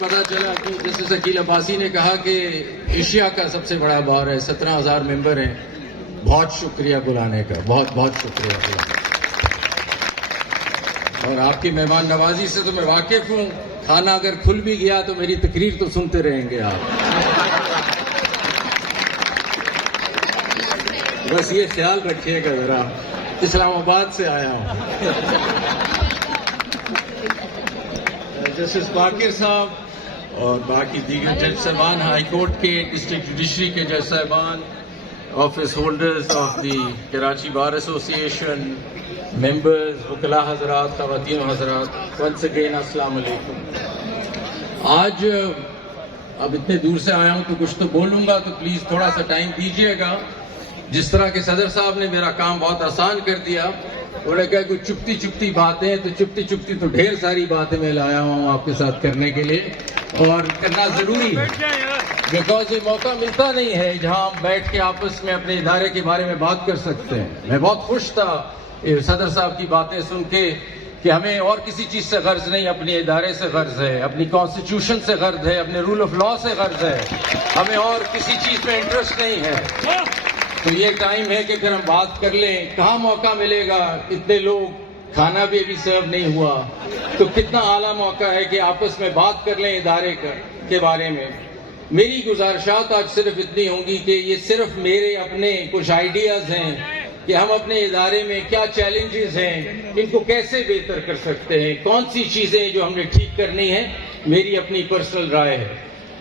پتا چلا کہ جسٹس عقیل عباسی نے کہا کہ ایشیا کا سب سے بڑا بار ہے، 17,000 ممبر ہیں. بہت شکریہ بلانے کا، بہت بہت شکریہ بلانے کا. اور آپ کی مہمان نوازی سے تو میں واقف ہوں. کھانا اگر کھل بھی گیا تو میری تقریر تو سنتے رہیں گے آپ. بس یہ خیال رکھیے گا ذرا، اسلام آباد سے آیا ہوں. جسٹس باقر صاحب اور باقی دیگر جج صاحبان، ہائی کورٹ کے ڈسٹرکٹ جوڈیشری کے جج صاحبان، office holders of the Karachi bar association, members, وکلاء حضرات، خواتین و حضرات، ونس اگین السلام علیکم. آج اب اتنے دور سے آیا ہوں تو کچھ تو بولوں گا، تو پلیز تھوڑا سا ٹائم دیجیے گا. جس طرح کہ صدر صاحب نے میرا کام بہت آسان کر دیا، انہوں نے کہا کہ چپتی چپتی باتیں، تو چپتی چپتی تو ڈھیر ساری باتیں میں لایا ہوں آپ کے ساتھ کرنے کے لیے، اور کرنا ضروری ہے بیکاز یہ موقع ملتا نہیں ہے جہاں ہم بیٹھ کے آپس میں اپنے ادارے کے بارے میں بات کر سکتے ہیں. میں بہت خوش تھا صدر صاحب کی باتیں سن کے کہ ہمیں اور کسی چیز سے غرض نہیں، اپنے ادارے سے غرض ہے، اپنی کانسٹیٹیوشن سے غرض ہے، اپنے رول آف لا سے غرض ہے، ہمیں اور کسی چیز میں انٹرسٹ نہیں ہے. تو یہ ٹائم ہے کہ پھر ہم بات کر لیں. کہاں موقع ملے گا؟ اتنے لوگ، کھانا بھی ابھی سرو نہیں ہوا، تو کتنا اعلیٰ موقع ہے کہ آپس میں بات کر لیں ادارے کے بارے میں. میری گزارشات آج صرف اتنی ہوں گی کہ یہ صرف میرے اپنے کچھ آئیڈیاز ہیں کہ ہم اپنے ادارے میں کیا چیلنجز ہیں، ان کو کیسے بہتر کر سکتے ہیں، کون سی چیزیں جو ہم نے ٹھیک کرنی ہیں. میری اپنی پرسنل رائے ہے.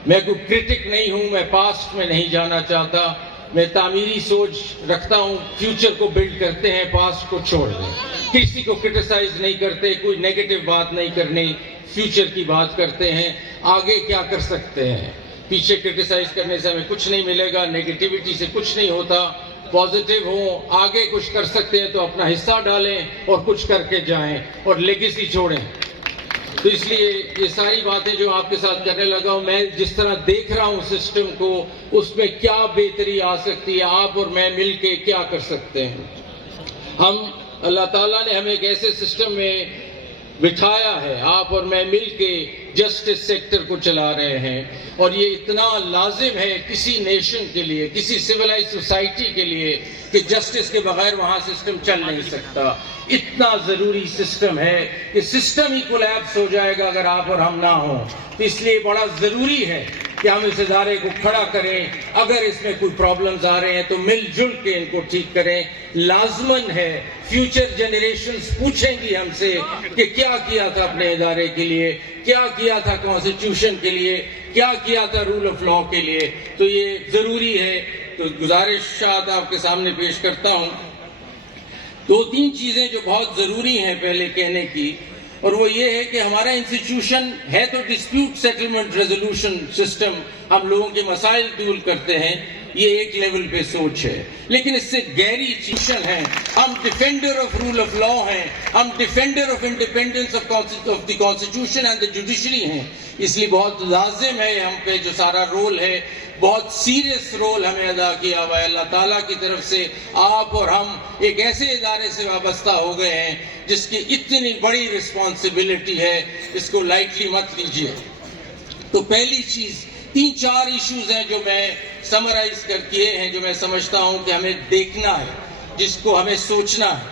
میں کوئی کرٹک نہیں ہوں، میں پاسٹ میں نہیں جانا چاہتا. میں تعمیری سوچ رکھتا ہوں، فیوچر کو بلڈ کرتے ہیں، پاسٹ کو چھوڑ دیں. کسی کو کرٹیسائز نہیں کرتے، کوئی نیگیٹو بات نہیں کرنی، فیوچر کی بات کرتے ہیں، آگے کیا کر سکتے ہیں. پیچھے کرٹیسائز کرنے سے ہمیں کچھ نہیں ملے گا، نیگیٹیوٹی سے کچھ نہیں ہوتا. پازیٹیو ہوں، آگے کچھ کر سکتے ہیں تو اپنا حصہ ڈالیں اور کچھ کر کے جائیں اور لیگیسی چھوڑیں. تو اس لیے یہ ساری باتیں جو آپ کے ساتھ کرنے لگا ہوں، میں جس طرح دیکھ رہا ہوں سسٹم کو، اس میں کیا بہتری آ سکتی ہے، آپ اور میں مل کے کیا کر سکتے ہیں. ہم اللہ تعالیٰ نے ہمیں ایک ایسے سسٹم میں بٹھایا ہے، آپ اور میں مل کے جسٹس سیکٹر کو چلا رہے ہیں، اور یہ اتنا لازم ہے کسی نیشن کے لیے، کسی سویلائز سوسائٹی کے لیے کہ جسٹس کے بغیر وہاں سسٹم چل نہیں سکتا. اتنا ضروری سسٹم ہے کہ سسٹم ہی کولیپس ہو جائے گا اگر آپ اور ہم نہ ہوں. اس لیے بڑا ضروری ہے کہ ہم اس ادارے کو کھڑا کریں. اگر اس میں کوئی پرابلمز آ رہے ہیں تو مل جل کے ان کو ٹھیک کریں. لازمن ہے، فیوچر جنریشنز پوچھیں گی ہم سے کہ کیا کیا تھا اپنے ادارے کے لیے، کیا کیا تھا کانسٹیٹیوشن کے لیے، کیا کیا تھا رول آف لا کے لیے. تو یہ ضروری ہے. تو گزارشات آپ کے سامنے پیش کرتا ہوں. 2-3 چیزیں جو بہت ضروری ہیں پہلے کہنے کی، اور وہ یہ ہے کہ ہمارا انسٹیٹیوشن ہے تو ڈسپیوٹ سیٹلمنٹ ریزولوشن سسٹم، ہم لوگوں کے مسائل ڈیل کرتے ہیں، یہ ایک لیول پہ سوچ ہے. لیکن اس سے گہری انسٹیٹیوشن ہے. ہم defender of rule of law ہیں، ہم defender of independence of the constitution and the judiciary ہیں. اس لیے بہت لازم ہے ہم پہ جو سارا رول ہے، بہت سیریس رول ہمیں ادا کیا ہوا ہے. اللہ تعالیٰ کی طرف سے آپ اور ہم ایک ایسے ادارے سے وابستہ ہو گئے ہیں جس کی اتنی بڑی رسپانسبلٹی ہے، اس کو لائٹلی مت لیجیے. تو پہلی چیز، 3-4 ایشوز ہیں جو میں سمرائز کر کیے ہیں، جو میں سمجھتا ہوں کہ ہمیں دیکھنا ہے، جس کو ہمیں سوچنا ہے.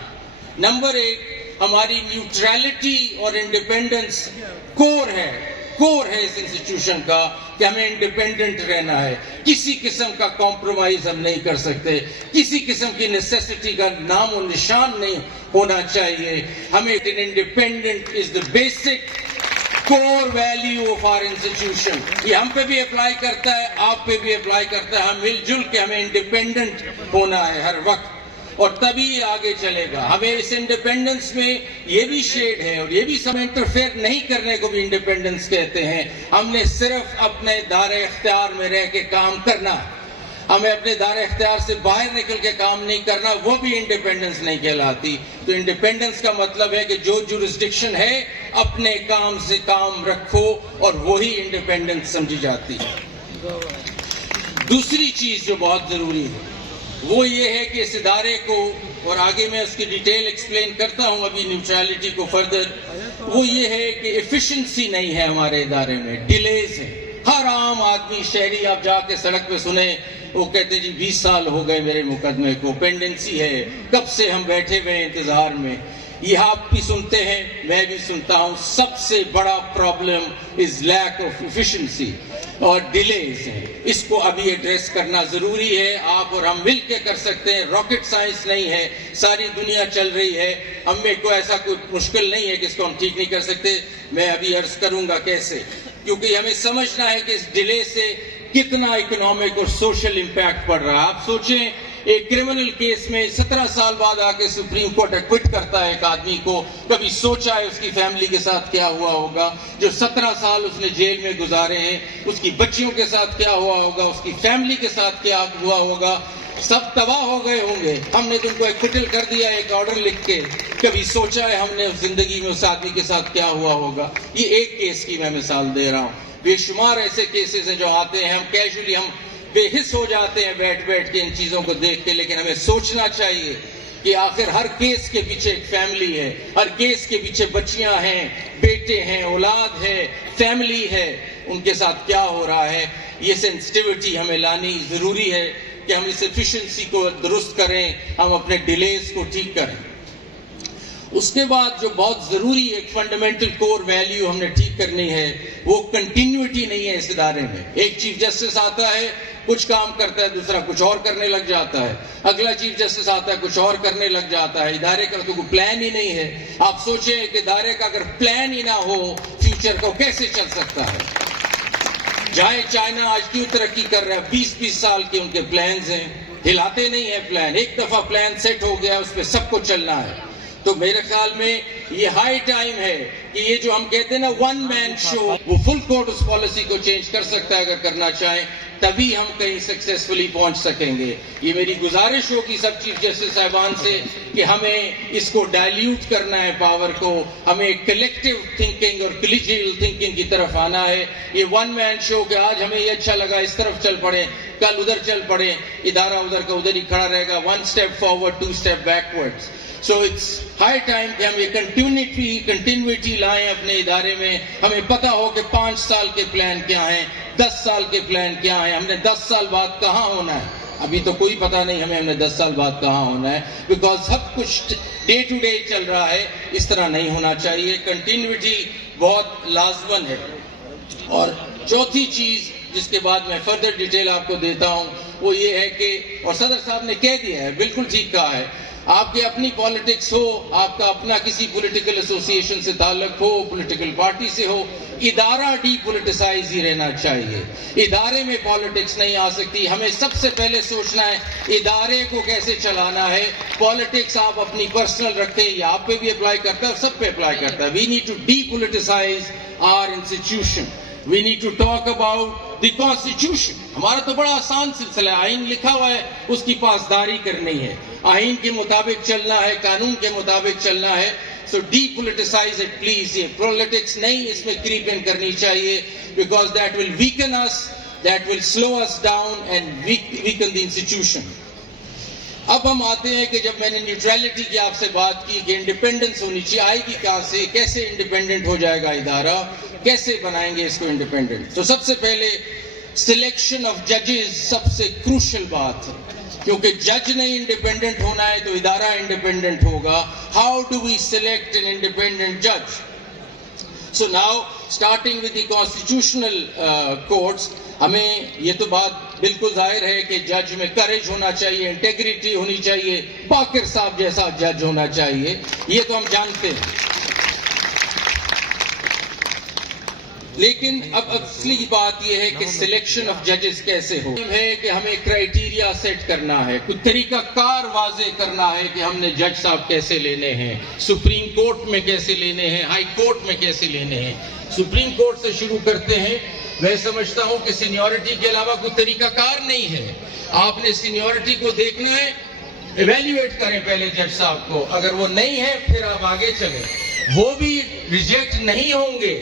نمبر 1، ہماری نیوٹرلٹی اور انڈیپینڈنس کور ہے اس انسٹیٹیوشن کا کہ ہمیں انڈیپینڈنٹ رہنا ہے. کسی قسم کا کمپرومائز ہم نہیں کر سکتے، کسی قسم کی نیسیسٹی کا نام و نشان نہیں ہونا چاہیے. ہمیں independent is the basic core value of our institution. یہ ہم پہ بھی اپلائی کرتا ہے، آپ پہ بھی اپلائی کرتا ہے. ہم مل جل کے ہمیں انڈیپینڈنٹ ہونا ہے ہر وقت، اور تبھی آگے چلے گا. ہمیں اس انڈیپینڈنس میں یہ بھی شیڈ ہے، اور یہ بھی سب انٹرفیئر نہیں کرنے کو بھی انڈیپینڈنس کہتے ہیں. ہم نے صرف اپنے دائرۂ اختیار میں رہ کے کام کرنا ہے. ہمیں اپنے دائرۂ اختیار سے باہر نکل کے کام نہیں کرنا، وہ بھی انڈیپینڈنس نہیں کہلاتی. تو انڈیپینڈنس کا مطلب ہے کہ جو جورسڈکشن ہے اپنے کام سے کام رکھو، اور وہی انڈیپینڈنس سمجھی جاتی ہے. دوسری چیز جو بہت ضروری ہے وہ یہ ہے کہ اس ادارے کو اور آگے میں اس کی ڈیٹیل ایکسپلین کرتا ہوں ابھی نیوٹرالٹی کو فردر، وہ یہ ہے کہ ایفیشنسی نہیں ہے ہمارے ادارے میں، ڈیلیز ہے. ہر عام آدمی شہری آپ جا کے سڑک پہ سنیں، وہ کہتے جی 20 سال ہو گئے میرے مقدمے کو، پینڈنسی ہے، کب سے ہم بیٹھے ہوئے انتظار میں. یہ آپ بھی سنتے ہیں، میں بھی سنتا ہوں. سب سے بڑا problem is lack of efficiency اور ڈیلیز ہے. اس کو ابھی ایڈریس کرنا ضروری ہے. آپ اور ہم مل کے کر سکتے ہیں، راکٹ سائنس نہیں ہے، ساری دنیا چل رہی ہے. ہم میں کوئی ایسا کوئی مشکل نہیں ہے کہ اس کو ہم ٹھیک نہیں کر سکتے. میں ابھی عرض کروں گا کیسے، کیونکہ ہمیں سمجھنا ہے کہ اس ڈیلے سے کتنا اکنامک اور سوشل امپیکٹ پڑ رہا ہے. آپ سوچیں، ایک کرمنل کیس میں 17 سال بعد آ کے سپریم کورٹ ایکوٹ کرتا ہے ایک آدمی کو. کبھی سوچا ہے اس کی فیملی کے ساتھ کیا ہوا ہوگا؟ جو 17 سال اس نے جیل میں گزارے ہیں، اس کی بچیوں کے ساتھ کیا ہوا ہوگا، اس کی فیملی کے ساتھ کیا ہوا ہوگا؟ سب تباہ ہو گئے ہوں گے. ہم نے تم کو ایکوٹل کر دیا ایک آرڈر لکھ کے. کبھی سوچا ہے ہم نے زندگی میں اس آدمی کے ساتھ کیا ہوا ہوگا؟ یہ ایک کیس کی میں مثال دے رہا ہوں. بے شمار ایسے کیسز ہیں جو آتے ہیں، ہم کیجولی ہم بے حس ہو جاتے ہیں بیٹھ کے ان چیزوں کو دیکھ کے. لیکن ہمیں سوچنا چاہیے کہ آخر ہر کیس کے پیچھے ایک فیملی ہے، ہر کیس کے پیچھے بچیاں ہیں، بیٹے ہیں، اولاد ہے، فیملی ہے. ان کے ساتھ کیا ہو رہا ہے؟ یہ سینسٹیوٹی ہمیں لانی ضروری ہے کہ ہم اس ایفیشنسی کو درست کریں، ہم اپنے ڈیلیز کو ٹھیک کریں. اس کے بعد جو بہت ضروری ایک فنڈامنٹل کور ویلیو ہم نے ٹھیک کرنی ہے، وہ کنٹینیوٹی نہیں ہے اس ادارے میں. ایک چیف جسٹس آتا ہے، کچھ کام کرتا ہے، دوسرا کچھ اور کرنے لگ جاتا ہے. اگلا چیف جسٹس آتا ہے، کچھ اور کرنے لگ جاتا ہے. ادارے کا تو کوئی پلان ہی نہیں ہے. آپ سوچیں کہ ادارے کا اگر پلان ہی نہ ہو فیوچر کو کیسے چل سکتا ہے؟ جائے چائنا آج کیوں ترقی کر رہا ہے؟ 20 سال کے ان کے پلانز ہیں، ہلاتے نہیں ہیں پلان. ایک دفعہ پلان سیٹ ہو گیا، اس پہ سب کو چلنا ہے. تو میرے خیال میں یہ ہائی ٹائم ہے کہ یہ جو ہم کہتے ہیں نا ون مین شو، وہ فل کورٹ اس پالیسی کو چینج کر سکتا ہے اگر کرنا چاہیں، تبھی ہم کہیں سکسیسفلی پہنچ سکیں گے. یہ میری گزارش ہوگی سب چیف جسٹس صاحبان سے کہ ہمیں اس کو ڈائلیوٹ کرنا ہے پاور کو، ہمیں کلیکٹیو تھنکنگ اور کلیجیل تھنکنگ کی طرف آنا ہے. یہ ون مین شو کہ آج ہمیں یہ اچھا لگا اس طرف چل پڑے، کل ادھر چل پڑے، ادارہ ادھر کا ادھر ہی کھڑا رہے گا. 1 step forward 2 step backward. So it's high time کہ ہم یہ کنٹینیوٹی لائیں اپنے ادارے میں. ہمیں پتا ہو کہ 5 سال کے پلان کیا ہیں، 10 سال کے پلان کیا ہیں، ہم نے 10 سال بعد کہاں ہونا ہے. ابھی تو کوئی پتا نہیں ہم نے 10 سال بعد کہاں ہونا ہے، بیکاز سب کچھ ڈے ٹو ڈے چل رہا ہے. اس طرح نہیں ہونا چاہیے. کنٹینیوٹی بہت لازمن ہے. اور چوتھی چیز جس کے بعد میں فردر ڈیٹیل آپ کو دیتا ہوں، وہ یہ ہے کہ، اور صدر صاحب نے کہہ دیا ہے، بالکل ٹھیک کہا ہے، آپ کی اپنی پالیٹکس ہو، آپ کا اپنا کسی پولیٹیکل ایسوسی ایشن سے تعلق ہو، پولیٹیکل پارٹی سے ہو، ادارہ ڈی پولیٹیسائز ہی رہنا چاہیے. ادارے میں پالیٹکس نہیں آ سکتی. ہمیں سب سے پہلے سوچنا ہے ادارے کو کیسے چلانا ہے. پالیٹکس آپ اپنی پرسنل رکھیں، یہ آپ پہ بھی اپلائی کرتا ہے اور سب پہ اپلائی کرتا ہے. We need to depoliticise our institution. We need to talk about the constitution. ہمارا تو بڑا آسان سلسلہ ہے. آئین لکھا ہوا ہے، اس کی پاسداری کرنی ہے، آئین کے مطابق چلنا ہے، قانون کے مطابق چلنا ہے. So depoliticize it please. یہ پولیٹکس نہیں اس میں کریپ ان کرنی چاہیے، because that will weaken us, that will slow us down and weaken the institution. اب ہم آتے ہیں کہ جب میں نے نیوٹرالٹی کی آپ سے بات کی کہ انڈیپینڈنس ہونی چاہیے، آئے گی کہاں سے، کیسے انڈیپینڈنٹ ہو جائے گا ادارہ، کیسے بنائیں گے اس کو انڈیپینڈنٹ. تو سب سے پہلے سلیکشن آف ججز سب سے کروشل بات ہے، کیونکہ جج نہیں انڈیپینڈنٹ ہونا ہے تو ادارہ انڈیپینڈنٹ ہوگا. How do we select an independent جج؟ So now, starting with the constitutional courts, ہمیں یہ تو بات بالکل ظاہر ہے کہ جج میں کریج ہونا چاہیے، انٹیگریٹی ہونی چاہیے، باقر صاحب جیسا جج ہونا چاہیے. یہ تو ہم جانتے ہیں. لیکن اب اصلی بات یہ ہے کہ سلیکشن آف ججز کیسے ہو ہے کہ ہمیں کرائیٹیریا سیٹ کرنا ہے، کچھ طریقہ کار واضح کرنا ہے کہ ہم نے جج صاحب کیسے لینے ہیں، سپریم کورٹ میں کیسے لینے ہیں، ہائی کورٹ میں کیسے لینے ہیں. سپریم کورٹ سے شروع کرتے ہیں. میں سمجھتا ہوں کہ سینیورٹی کے علاوہ کوئی طریقہ کار نہیں ہے. آپ نے سینیورٹی کو دیکھنا ہے، ایویلیویٹ کریں پہلے جج صاحب کو. اگر وہ نہیں ہے پھر آپ آگے چلیں. وہ بھی ریجیکٹ نہیں ہوں گے.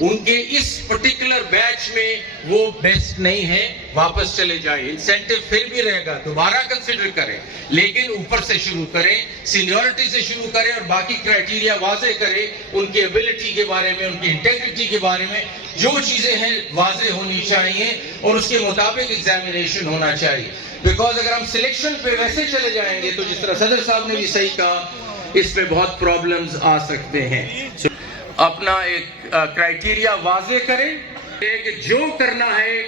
ان کے اس پرٹیکولر بیچ میں وہ بیسٹ نہیں ہے، واپس چلے جائیں. انسینٹیو پھر بھی رہے گا، دوبارہ کنسیڈر کریں، لیکن اوپر سے شروع کریں، سینیورٹی سے شروع کریں اور باقی کرائٹیریا واضح کریں. ان کی ایبلٹی کے بارے میں، ان کی انٹیگریٹی کے بارے میں جو چیزیں ہیں واضح ہونی چاہیے اور اس کے مطابق ایگزامینیشن ہونا چاہیے. بیکاز اگر ہم سلیکشن پہ ویسے چلے جائیں گے تو جس طرح صدر صاحب نے بھی صحیح کہا، اس میں بہت پرابلمز آ سکتے ہیں. اپنا ایک کرائٹیریا واضح کریں کہ جو کرنا ہے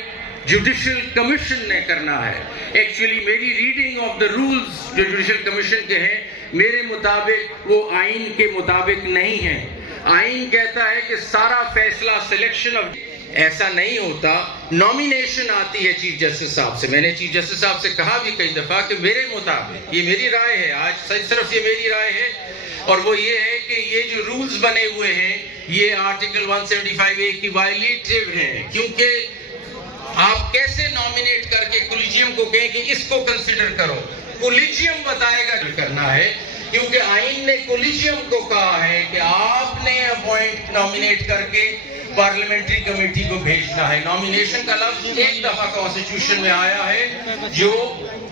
جوڈیشل کمیشن نے کرنا ہے. ایکچولی میری ریڈنگ آف دا رولز جو جوڈیشل کمیشن کے ہیں میرے مطابق وہ آئین کے مطابق نہیں ہیں. آئین کہتا ہے کہ سارا فیصلہ سلیکشن آف، ایسا نہیں ہوتا. نامینیشن آتی ہے چیف جسٹس صاحب سے. میں نے چیف جسٹس صاحب سے کہا بھی کئی دفعہ کہ میرے مطابق، یہ میری رائے ہے، آج صرف یہ میری رائے ہے، اور وہ یہ ہے کہ یہ جو رولز بنے ہوئے ہیں یہ آرٹیکل 175A کی وائلیٹیو ہیں. کیونکہ آپ کیسے نامینیٹ کر کے کولیجیم کو کہیں کہ اس کو کنسیڈر کرو؟ کولیجیم بتائے گا کرنا ہے، کیونکہ آئین نے کولیجیم کو کہا ہے کہ آپ نے اپوائنٹ نامینیٹ کر کے پارلیمنٹری کمیٹی کو بھیجنا ہے. نامینیشن کا لفظ ایک دفعہ کانسٹیٹیوشن میں آیا ہے جو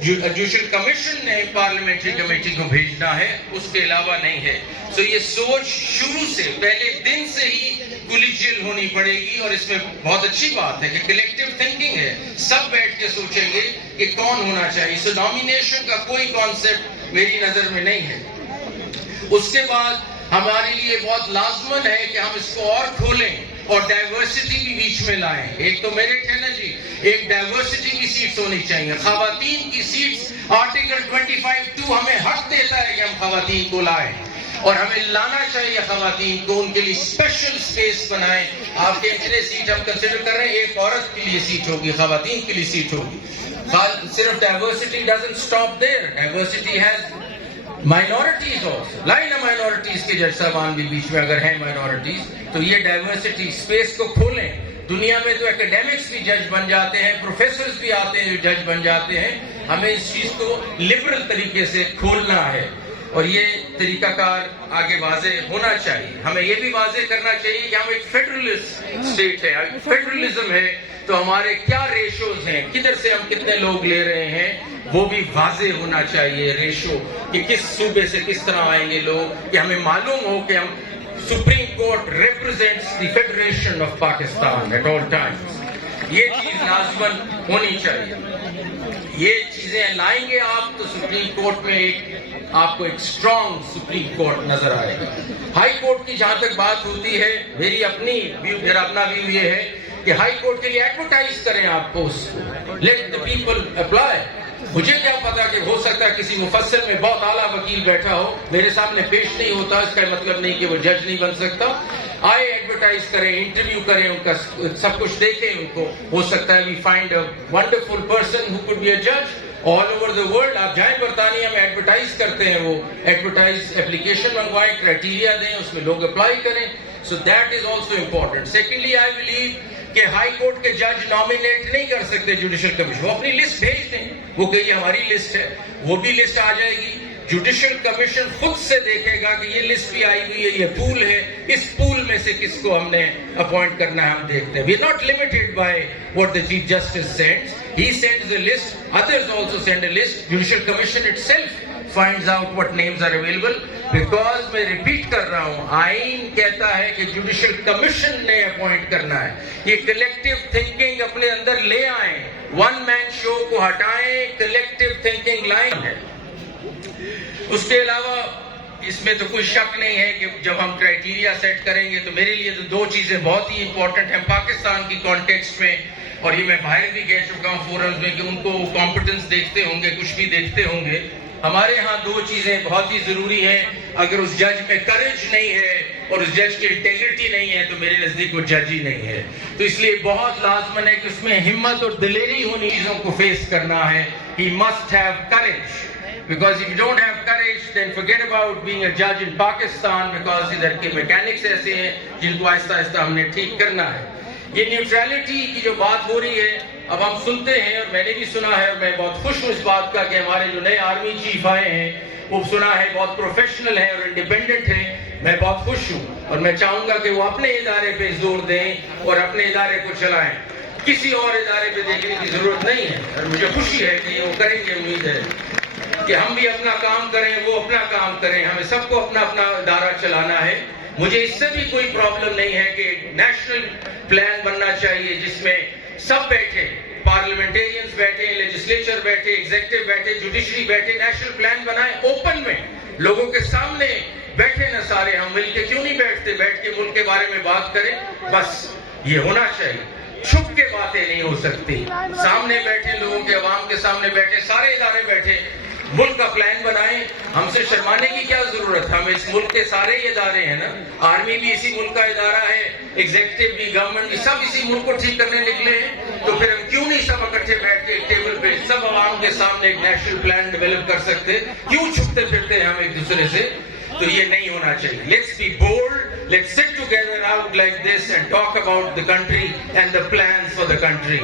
جوڈیشل کمیشن نے پارلیمنٹری کمیٹی کو بھیجنا ہے، اس کے علاوہ نہیں ہے. سو یہ سوچ شروع سے پہلے دن سے ہی کولیجیل ہونی پڑے گی، اور اس میں بہت اچھی بات ہے کہ کلیکٹیو تھنکنگ ہے، سب بیٹھ کے سوچیں گے کہ کون ہونا چاہیے. سو نامینیشن کا کوئی کانسیپٹ میری نظر میں نہیں ہے. اس کے بعد ہمارے لیے بہت لازمن ہے کہ ہم اس کو اور کھولیں اور ڈائیورسٹی بھی بیچ میں لائیں. ایک تو میرٹ ہے نا جی، ایک ڈائیورسٹی کی سیٹس ہونی چاہیے. خواتین کی سیٹس آرٹیکل 25(2) ہمیں حق دیتا ہے کہ ہم خواتین کو لائیں، اور ہمیں لانا چاہیے خواتین کو، ان کے لیے اسپیشل سپیس بنائیں. آپ کے اتنے سیٹ ہم کنسیڈر کر رہے ہیں، ایک عورت کے لیے سیٹ ہوگی، خواتین کے لیے سیٹ ہوگی. صرف diversity doesn't stop there, diversity has minorities also. Line minorities کے جج صاحبان بھی بیچ میں اگر ہیں مائنورٹیز، تو یہ ڈائیورسٹی اسپیس کو کھولیں. دنیا میں تو اکیڈیمکس بھی جج بن جاتے ہیں، پروفیسرز بھی آتے ہیں جو جج بن جاتے ہیں. ہمیں اس چیز کو لبرل طریقے سے کھولنا ہے، اور یہ طریقہ کار آگے واضح ہونا چاہیے. ہمیں یہ بھی واضح کرنا چاہیے کہ ہم ایک فیڈرلسٹ اسٹیٹ ہے. فیڈرلزم ہے تو ہمارے کیا ریشوز ہیں، کدھر سے ہم کتنے لوگ لے رہے ہیں، وہ بھی واضح ہونا چاہیے. ریشو کہ کس صوبے سے کس طرح آئیں گے لوگ، کہ ہمیں معلوم ہو کہ ہم Supreme Court represents the federation of Pakistan at all times. یہ چیز لازمن ہونی چاہیے. یہ چیزیں لائیں گے آپ تو سپریم کورٹ میں آپ کو ایک اسٹرانگ سپریم کورٹ نظر آئے گا. ہائی کورٹ کی جہاں تک بات ہوتی ہے، میرا اپنا ویو یہ ہے کہ ہائی کورٹ کے لیے ایڈورٹائز کریں آپ پوسٹ کو، لیٹ دی پیپل اپلائی. مجھے کیا پتا کہ ہو سکتا ہے کسی مفصل میں بہت اعلیٰ وکیل بیٹھا ہو، میرے سامنے پیش نہیں ہوتا، اس کا مطلب نہیں کہ وہ جج نہیں بن سکتا. آئے ایڈورٹائز کریں، انٹرویو کریں، ان کا سب کچھ دیکھیں. ان کو ہو سکتا ہے we find a wonderful person who could be a جج آل اوور دا ورلڈ. آپ جائیں برطانیہ میں ایڈورٹائز کرتے ہیں، وہ ایڈورٹائز اپلیکیشن منگوائیں، کرائٹیریا دیں، اس میں لوگ اپلائی کریں. So that is also important. Secondly I believe کہ ہائی کورٹ کے جج نامینیٹ نہیں کر سکتے جوڈیشل کمیشن. وہ اپنی لسٹ بھیج دیں، وہ کہ یہ ہماری لسٹ ہے، وہ بھی لسٹ آ جائے گی. جوڈیشل کمیشن خود سے دیکھے گا کہ یہ لسٹ بھی آئی ہوئی ہے، یہ پول ہے، اس پول میں سے کس کو ہم نے اپوائنٹ کرنا ہے ہم دیکھتے ہیں. We are not limited by what the Chief Justice sends. He sends the list, others also send a list. Judicial Commission itself finds out what names are available. Because میں ریپیٹ کر رہا ہوں، آئین کہتا ہے کہ جوڈیشل کمیشن نے appoint کرنا ہے. یہ کلیکٹیو تھنکنگ اپنے اندر لے آئیں، ون مین شو کو ہٹائیں، کلیکٹیو تھنکنگ لائن ہے. اس کے علاوہ اس میں تو کوئی شک نہیں ہے کہ جب ہم کرائٹیریا سیٹ کریں گے تو میرے لیے تو دو چیزیں بہت ہی امپورٹنٹ ہیں پاکستان کی کانٹیکسٹ میں، اور یہ میں باہر بھی کہہ چکا ہوں فورمز میں کہ ان کو کمپٹنس دیکھتے ہوں گے، کچھ بھی دیکھتے ہوں گے. ہمارے ہاں دو چیزیں بہت ہی ضروری ہیں. اگر اس جج میں کریج نہیں ہے اور اس جج کی انٹیگریٹی نہیں ہے تو میرے نزدیک وہ جج ہی نہیں ہے. تو اس لیے بہت لازمن ہے کہ اس میں ہمت اور دلیری ہونی، چیزوں کو فیس کرنا ہے. He must have courage. Because if you don't have courage, then forget about being a judge in Pakistan, because ادھر کے میکینکس ایسے ہیں جن کو آہستہ آہستہ ہم نے ٹھیک کرنا ہے. یہ نیوٹرلٹی کی جو بات ہو رہی ہے، اب ہم سنتے ہیں اور میں نے بھی سنا ہے، اور میں بہت خوش ہوں اس بات کا کہ ہمارے جو نئے آرمی چیف آئے ہیں وہ سنا ہے بہت پروفیشنل ہے اور انڈیپینڈنٹ ہے. میں بہت خوش ہوں اور میں چاہوں گا کہ وہ اپنے ادارے پہ زور دیں اور اپنے ادارے کو چلائیں. کسی اور ادارے پہ دیکھنے کی ضرورت نہیں ہے اور مجھے خوشی ہے کہ وہ کریں گے. امید ہے کہ ہم بھی اپنا کام کریں, وہ اپنا کام کریں. ہمیں سب کو اپنا اپنا ادارہ چلانا ہے. مجھے اس سے بھی کوئی پرابلم نہیں ہے کہ نیشنل پلان بننا چاہیے جس میں سب بیٹھے, پارلیمنٹیرینز بیٹھے, لیجسلیچر بیٹھے, ایگزیکٹو بیٹھے, جوڈیشری بیٹھے. نیشنل پلان بنائیں اوپن میں, لوگوں کے سامنے بیٹھے نا سارے. ہم مل کے کیوں نہیں بیٹھتے, بیٹھ کے ملک کے بارے میں بات کریں. بس یہ ہونا چاہیے. چھپ کے باتیں نہیں ہو سکتی. سامنے بیٹھے لوگوں کے, عوام کے سامنے بیٹھے, سارے ادارے بیٹھے, ملک کا پلان بنائیں. ہم سے شرمانے کی کیا ضرورت ہے؟ ہم اس ملک کے سارے ہی ادارے ہیں نا. آرمی بھی اسی ملک کا ادارہ ہے, ایگزیکٹو بھی, گورنمنٹ بھی, سب اسی ملک کو ٹھیک کرنے نکلے ہیں. تو پھر ہم کیوں نہیں سب اکٹھے بیٹھ کے ایک ٹیبل پہ سب عوام کے سامنے ایک نیشنل پلان ڈیولپ کر سکتے؟ کیوں چھپتے پھرتے ہیں ہم ایک دوسرے سے؟ تو یہ نہیں ہونا چاہیے. Let's be bold, let's sit together out like this and talk about the country and the plans for the country.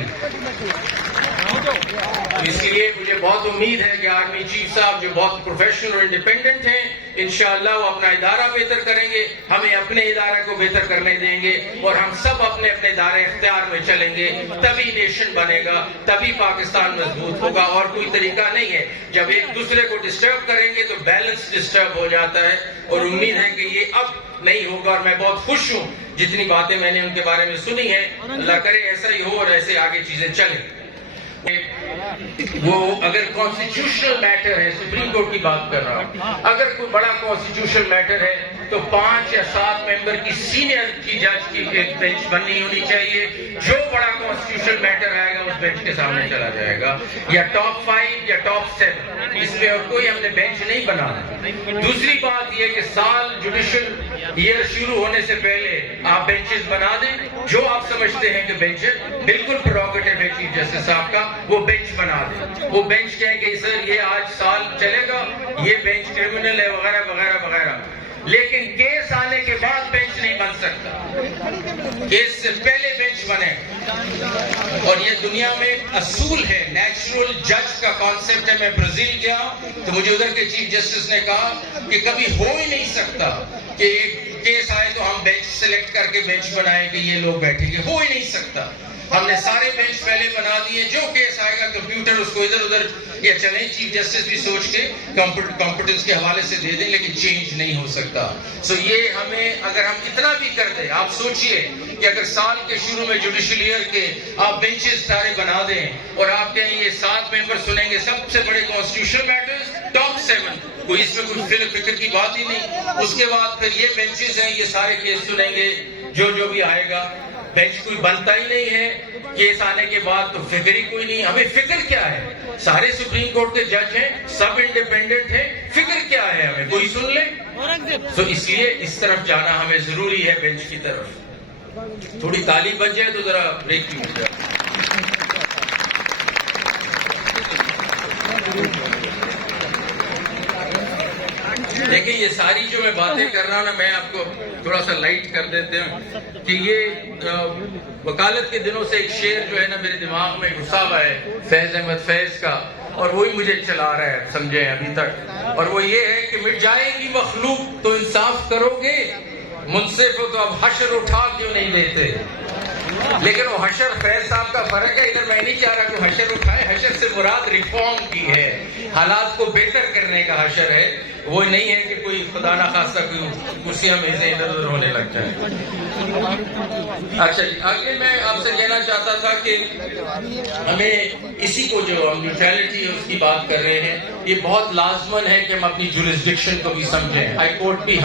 اس لیے مجھے بہت امید ہے کہ آرمی چیف صاحب جو بہت پروفیشنل اور انڈیپینڈنٹ ہیں, انشاءاللہ وہ اپنا ادارہ بہتر کریں گے, ہمیں اپنے ادارے کو بہتر کرنے دیں گے اور ہم سب اپنے اپنے ادارے اختیار میں چلیں گے. تبھی نیشن بنے گا, تبھی پاکستان مضبوط ہوگا. اور کوئی طریقہ نہیں ہے. جب ایک دوسرے کو ڈسٹرب کریں گے تو بیلنس ڈسٹرب ہو جاتا ہے. اور امید ہے کہ یہ اب نہیں ہوگا. اور میں بہت خوش ہوں جتنی باتیں میں نے ان کے بارے میں سنی ہیں. اللہ کرے ایسا ہی ہو اور ایسے آگے چیزیں چلیں. وہ اگر کانسٹیٹیوشنل میٹر ہے, سپریم کورٹ کی بات کر رہا ہوں, اگر کوئی بڑا کانسٹیٹیوشنل میٹر ہے تو 5 یا 7 ممبر کی سینئر کی جج کی ایک بینچ بننی ہونی چاہیے. جو بڑا کانسٹیٹیوشنل میٹر آئے گا اس بینچ کے سامنے چلا جائے گا, یا ٹاپ 5 یا ٹاپ 7. اس میں اور کوئی ہم نے بینچ نہیں بنانا. دوسری بات یہ کہ سال جوڈیشل ایئر شروع ہونے سے پہلے آپ بینچز بنا دیں. جو آپ سمجھتے ہیں کہ بینچ بالکل پروگیٹو ہے چیف جسٹس صاحب کا, وہ بینچ بنا دیں. وہ بینچ کہیں کہ سر یہ آج سال چلے گا, یہ بینچ کرمنل ہے وغیرہ وغیرہ وغیرہ. لیکن کیس آنے کے بعد بینچ نہیں بن سکتا, کیس سے پہلے بینچ بنے. اور یہ دنیا میں اصول ہے, نیچرل جج کا کانسیپٹ ہے. میں برازیل گیا تو مجھے ادھر کے چیف جسٹس نے کہا کہ کبھی ہو ہی نہیں سکتا کہ ایک کیس آئے تو ہم بینچ سلیکٹ کر کے بینچ بنائیں کہ یہ لوگ بیٹھیں گے. ہو ہی نہیں سکتا. ہم نے سارے بینچ پہلے بنا دیے. جو کیس آئے گا کمپیوٹر اس کو ادھر ادھر یا چلیں, چیف جسٹس بھی سوچ کے کمپیوٹرز کے حوالے سے دے دیں, لیکن چینج نہیں ہو سکتا. سو یہ ہمیں اگر ہم اتنا بھی کر دیں, آپ سوچئے کہ اگر سال کے شروع میں جوڈیشل ایئر کے آپ بینچز سارے بنا دیں اور آپ کہیں یہ 7 ممبر سنیں گے سب سے بڑے کانسٹیٹیوشنل میٹرز, ٹاپ 7, کوئی اس میں کوئی فکر کی بات ہی نہیں. اس کے بعد پھر یہ بینچز ہیں, یہ سارے کیس سنیں گے جو بھی آئے گا. بینچ کوئی بنتا ہی نہیں ہے کیس آنے کے بعد, تو فکر ہی کوئی نہیں. ہمیں فکر کیا ہے؟ سارے سپریم کورٹ کے جج ہیں, سب انڈیپینڈنٹ ہیں, فکر کیا ہے ہمیں؟ کوئی سن لے. تو اس لیے اس طرف جانا ہمیں ضروری ہے, بینچ کی طرف. تھوڑی تالی بچ جائے تو ذرا بریک کی ہو جائے. دیکھیں یہ ساری جو میں باتیں کر رہا ہوں نا, میں آپ کو تھوڑا سا لائٹ کر دیتے ہیں کہ یہ وکالت کے دنوں سے ایک شعر جو ہے نا میرے دماغ میں گھسا ہوا ہے فیض احمد فیض کا, اور وہی مجھے چلا رہا ہے سمجھیں ابھی تک. اور وہ یہ ہے کہ مٹ جائے گی مخلوق تو انصاف کرو گے, منصف ہو تو اب حشر اٹھا کیوں نہیں دیتے. لیکن وہ حشر فیض صاحب کا فرق ہے. ادھر میں نہیں چاہ رہا کہ حشر اٹھائے, حشر سے مراد ریفارم کی ہے, حالات کو بہتر کرنے کا حشر ہے. وہ نہیں ہے کہ کوئی خدا نہ خواستہ کوئی کرسیاں میزیں ادھر ادھر ہونے لگ جائیں. اچھا جی, آگے میں آپ سے کہنا چاہتا تھا کہ ہمیں اسی کو جو ہم نیوٹرلٹی ہے اس کی بات کر رہے ہیں, یہ بہت لازمن ہے کہ ہم اپنی جورسڈکشن کو بھی سمجھیں. ہائی کورٹ بھی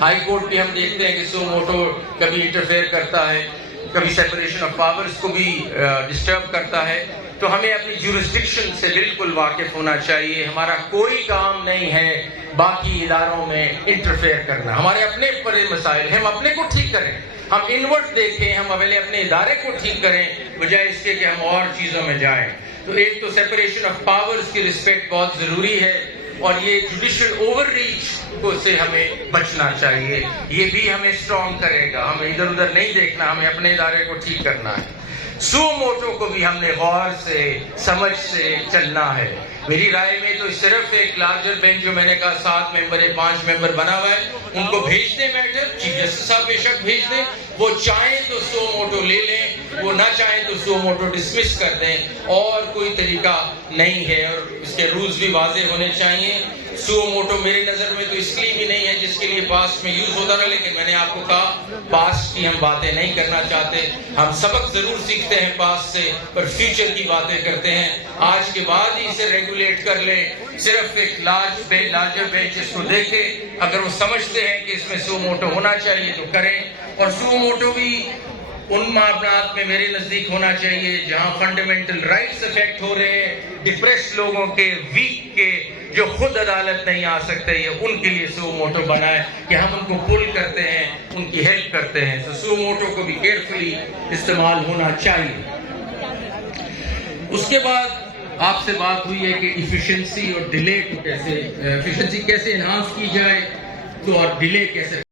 ہائی کورٹ بھی ہم دیکھتے ہیں کہ سو موٹو کبھی انٹرفیئر کرتا ہے, کبھی سیپریشن آف پاورز کو بھی ڈسٹرب کرتا ہے. تو ہمیں اپنی جورسڈکشن سے بالکل واقف ہونا چاہیے. ہمارا کوئی کام نہیں ہے باقی اداروں میں انٹرفیئر کرنا. ہمارے اپنے بڑے مسائل ہیں, ہم اپنے کو ٹھیک کریں, ہم انورٹ دیکھیں, ہم پہلے اپنے ادارے کو ٹھیک کریں بجائے اس کے کہ ہم اور چیزوں میں جائیں. تو ایک تو سیپریشن آف پاورز کی رسپیکٹ بہت ضروری ہے, اور یہ جوڈیشل اوور ریچ کو سے ہمیں بچنا چاہیے. یہ بھی ہمیں اسٹرانگ کرے گا. ہمیں ادھر ادھر نہیں دیکھنا, ہمیں اپنے ادارے کو ٹھیک کرنا ہے. سو موٹو کو بھی ہم نے غور سے سمجھ سے چلنا ہے. میری رائے میں تو صرف ایک لارجر بینچ جو میں نے کہا 7 ممبر ہے 5 ممبر بنا ہوا ہے, ان کو بھیج دیں میٹر, چیف جسٹس صاحب بے شک بھیج دیں, وہ چاہیں تو سو موٹو لے لیں, وہ نہ چاہیں تو سو موٹو ڈسمس کر دیں, اور کوئی طریقہ نہیں ہے, اور اس کے رولز بھی واضح ہونے چاہیے. سو موٹو میرے نظر میں تو اس لیے بھی نہیں ہے جس کے لیے پاسٹ میں یوز ہوتا رہا, لیکن میں نے آپ کو کہا پاسٹ کی ہم باتیں نہیں کرنا چاہتے, ہم سبق ضرور سیکھتے ہیں پاسٹ سے, پر فیوچر کی باتیں کرتے ہیں. آج کے بعد ہی اسے ریگولیٹ کر لیں, صرف ایک لارجر بینچ اس کو دیکھے, اگر وہ سمجھتے ہیں کہ اس میں سو موٹو ہونا چاہیے تو کریں. اور سو موٹو بھی ان معاملات میں میرے نزدیک ہونا چاہیے جہاں فنڈامنٹل رائٹس افیکٹ ہو رہے ہیں, ڈپریس لوگوں کے, ویک کے, جو خود عدالت نہیں آ سکتے, یہ ان کے لیے سو موٹو بنا ہے کہ ہم ان کو پل کرتے ہیں, ان کی ہیلپ کرتے ہیں. تو سو موٹو کو بھی کیئرفلی استعمال ہونا چاہیے. اس کے بعد آپ سے بات ہوئی ہے کہ ایفیشنسی اور ڈیلے کو کیسے انہانس کی جائے, تو اور ڈیلے کیسے